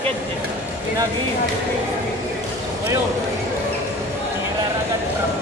naked eh. Pinagi. Ngayon. Niraragat from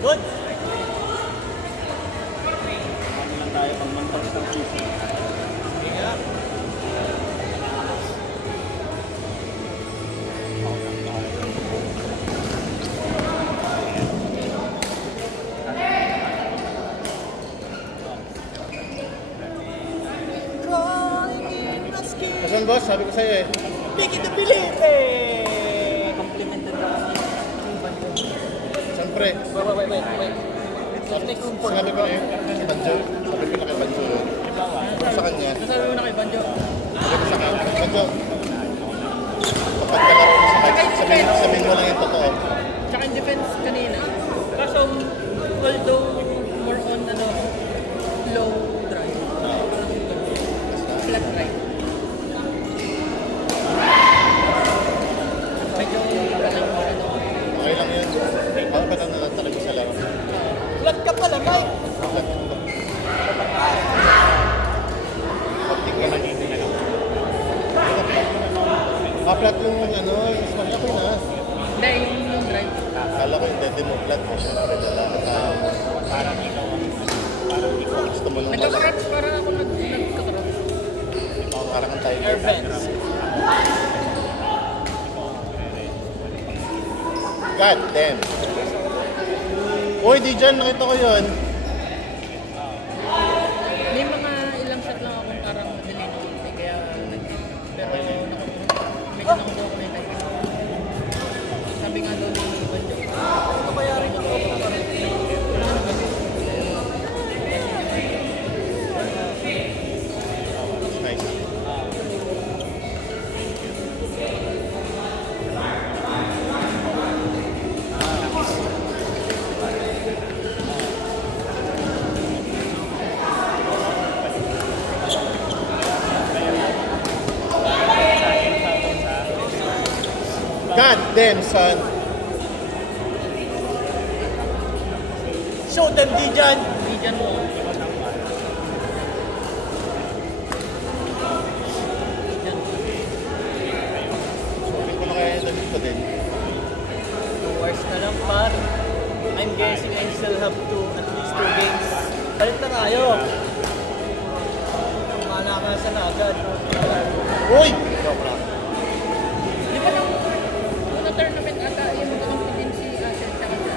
good. Tayo pang mantas ng piso. Sige. Asan boss? Sabi ko sa'yo eh. Pick the pilit eh! Complimented na kami. Siyempre. Wait. Sinabi ko na yun, si Banjo. Sabi ko na kay Banjo. Sa kanya. Sabi mo na kay Banjo. Sabi ko sa kanya, Banjo. Kapag kalaro mo sa kanya, sabihin mo lang yung totoo. Tsaka yung defense kanina. Kaso, although more on low drive. Flat drive. Medyo okay lang yun. Ako pa lang talaga sa laro. flat ka pala, Mike! Pagtik ka lang. Flat yung yung smash ako na. Hindi, yung drive. Kala ko yung dede mo flat mo. Siyempre, parang ikaw. Gusto mo lang Nagka-crunch, parang ako nagka-crunch. Parang ang tayo. Air vents. God damn. Uy, di dyan. Nakita ko yun. May mga ilang shot lang akong parang madali na konti. Kaya pero medyo nakakuha ko na yung time. Sabi nga doon ni Banjo. Ito kaya rin ako pa rin. Nice. God damn, son. Show them, Dijan! Dijan mo. Sorry ko na kaya yung dalit ko din. 2 hours na lang, par. I'm guessing I still have at least 2 games. Balik na tayo. Manakasan na agad. Uy! Joke lang. Di ba nang unang tournament ata yung magkakampi din si Asher sa isa?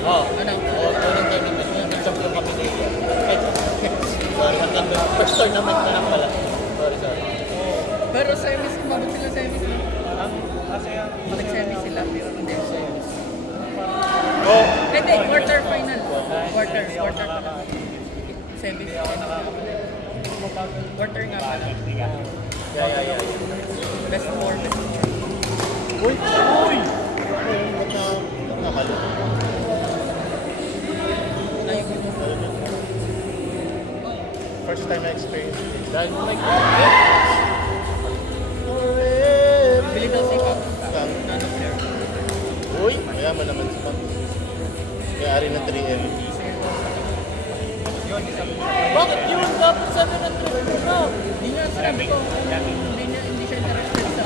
Oo. Unang tournament. Nag-champion kami ni sorry, first tournament na lang pala. Sorry. Pero semis, umabot sila semis, no? Nag-semis sila, pero hindi semis. Oh! Hindi, quarter final. Quarter pala. Semis. Quarter nga pala. Yeah. Best 4. Uy! Ba't nakalo? First time I experienced it. Dahil mo bili daw si Pop. Nano player. Uy! Mayaman naman si Pop. Kaya-ari ng 3M. Bakit yun? Dapat sabi ng 3M na. Hindi nga sinabi ko. Hindi siya interested sa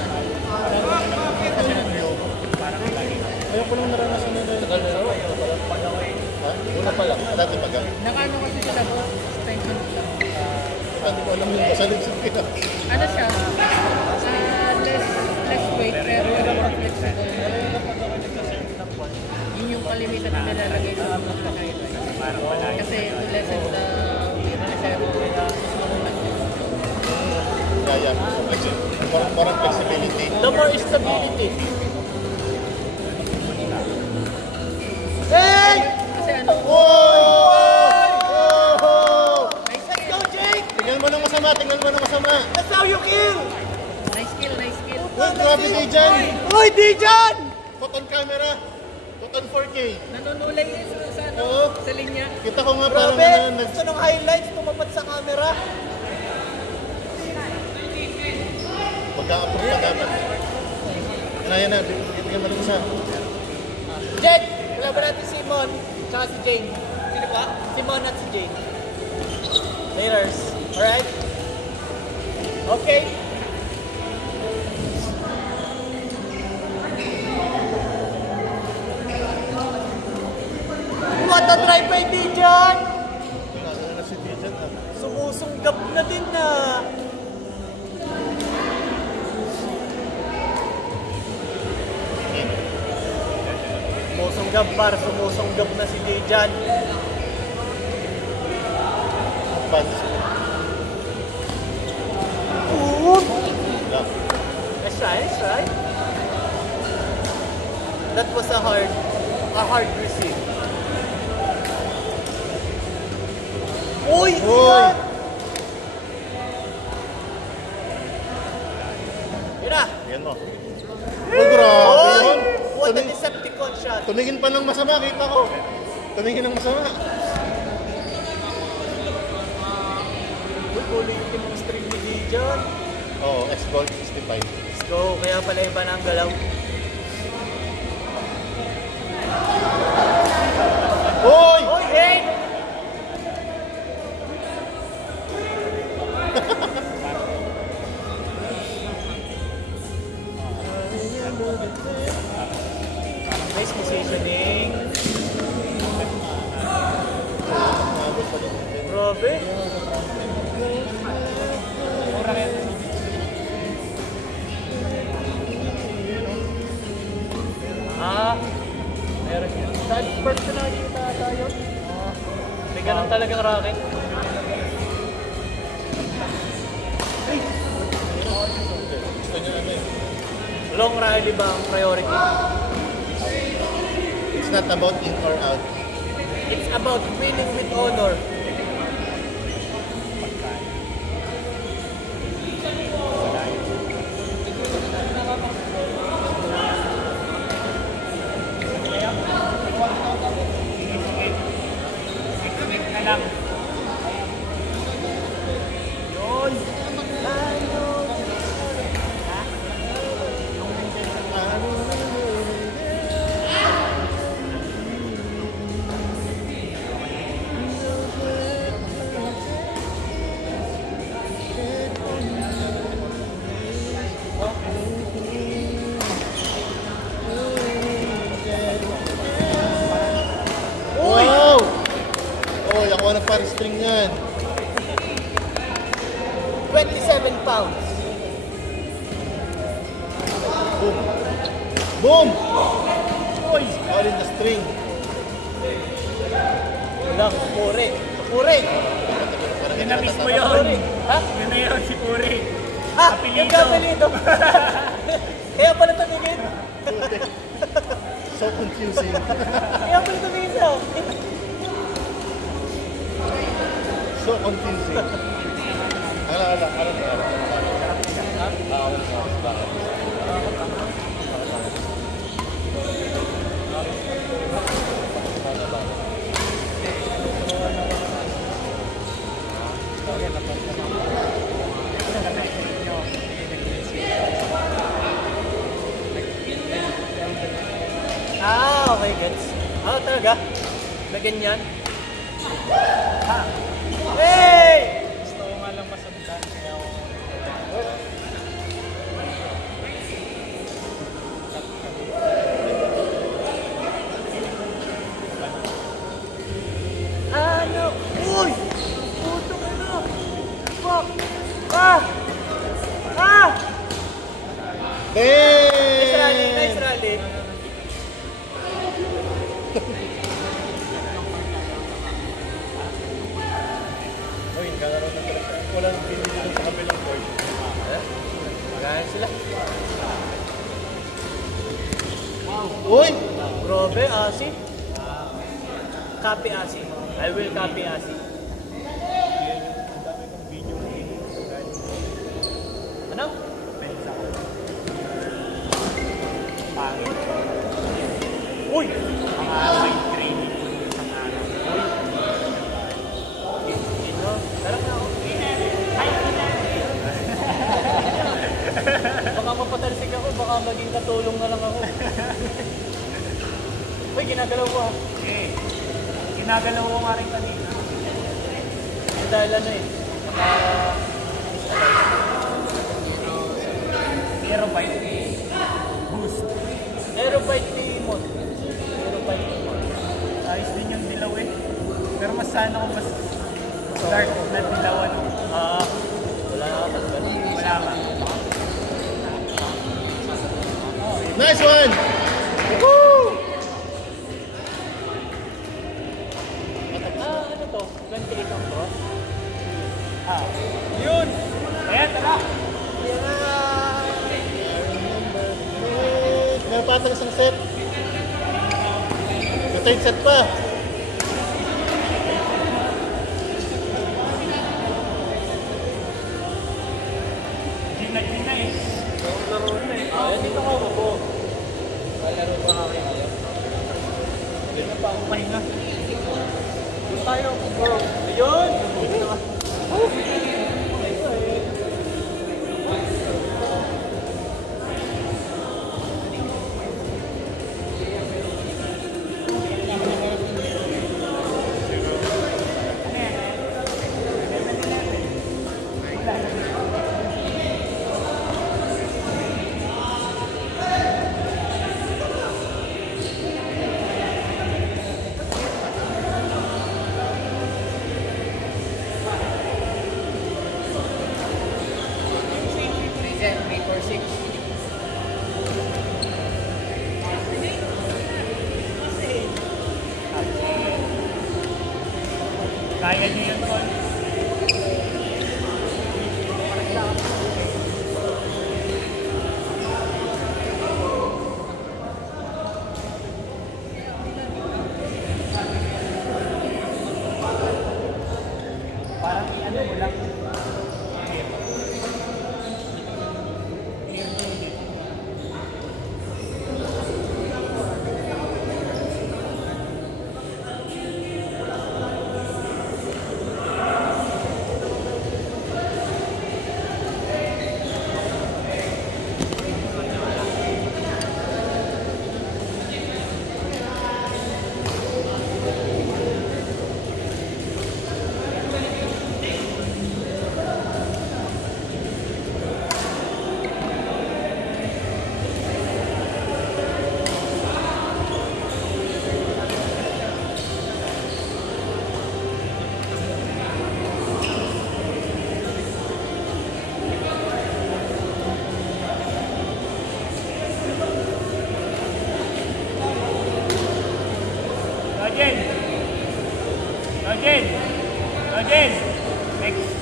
Ayaw ko lang naranasan na yun. tagal na raw. Ha? Una pa lang. Dati pa lang. Nakano kasi sila po? Extension lang. Hindi ko alam yung kasalit sa Pinas. Ano siya? Less weight pero more flexible. Yun yung kalimitan na nilalagay sa mga kakaiba. Kasi to lessen the weight pero Yeah. More flexibility. the more stability. Hey! grabe Dijan! Uy, Dijan! Photon camera! Photon 4K! Nanunulay yun sa ano, Oo. sa linya. Kita ko nga parang Grabe, ano, gusto ng highlights, tumapat sa camera. Magka-approve pa dapat. Yan na, bigyan mo rin isa. Jed, wala ba natin si Mon, tsaka si Jane? Sino pa? Si Mon at si Jane. Laters. Alright? Okay. What a try by Dijan! Ano na si Dijan ah. Sumusunggap na din na. Sumusunggap par, sumusunggap na si Dijan. Fans. Yeah. Let's try, let's try. That was a hard receive. Uy! Uy! Yun na! Yan mo. Uy, grabe Uy! yun. What a Decepticon shot! Tumingin pa ng masama, kita ko. Tumingin ng masama. Uy, kulay yung mga string ni Dijan. Oo, S-Gold 65. Let's go, kaya pala iba na ang galaw. Uy! Uy, hey! Nice positioning. Grabe. Meron yan. Saan first na nakikita tayo? May ganun talagang racket. Gusto niya ano eh. Long rally ba ang priority? It's not about in or out. It's about winning with honor. Wow! Oh, ako na para string yan. 27 pounds. Boom! Boom! Uy! All in the string. Wala, pure. Pure. Parang Na mismo natatakot. yun. Ha? Yun na yun, si Puri. Yung kapelito. Kaya pala tumingin. So confusing. Kaya pala tumingin siya. So confusing. Ala. Okay, gets. Talaga? May ganyan? Hey! Gusto ko nga lang masundan. Kaya ako... Ano? Uy! Putong ano? Fuck! Nice rally, Damn! nice rally. Uy, nagkakaroon ng pressure. Walang pinili sa kabilang board. Magahan sila. Uy! Grabe, Asi. Copy Asi. I will copy Asi. Ano? maging katulong na lang ako. Uy, ginagalaw ko ha. Eh, ginagalaw ko nga rin kanina. Dahil ano eh. Aerobite boost. Aerobite mod. Aerobite mod. Ayos din yung dilaw eh. Pero mas sana ko mas dark na dilaw ano. Wala na kapag ganun. Wala ka. Nice one! Woo! Ano to? 28 ang cross? Yun! Ayan, tara! Meron pa atang isang set. Sa third set pa. Gina eh. Laro na eh. Ayan, dito ka ako. Laro pa kami ngayon. Ayun na pa ako pahinga. Doon tayo. Bro. Ayun! Kaya niyo yun, Tol. Parang i-ano mo lang. Rogen! Rogen! Rogen! Next!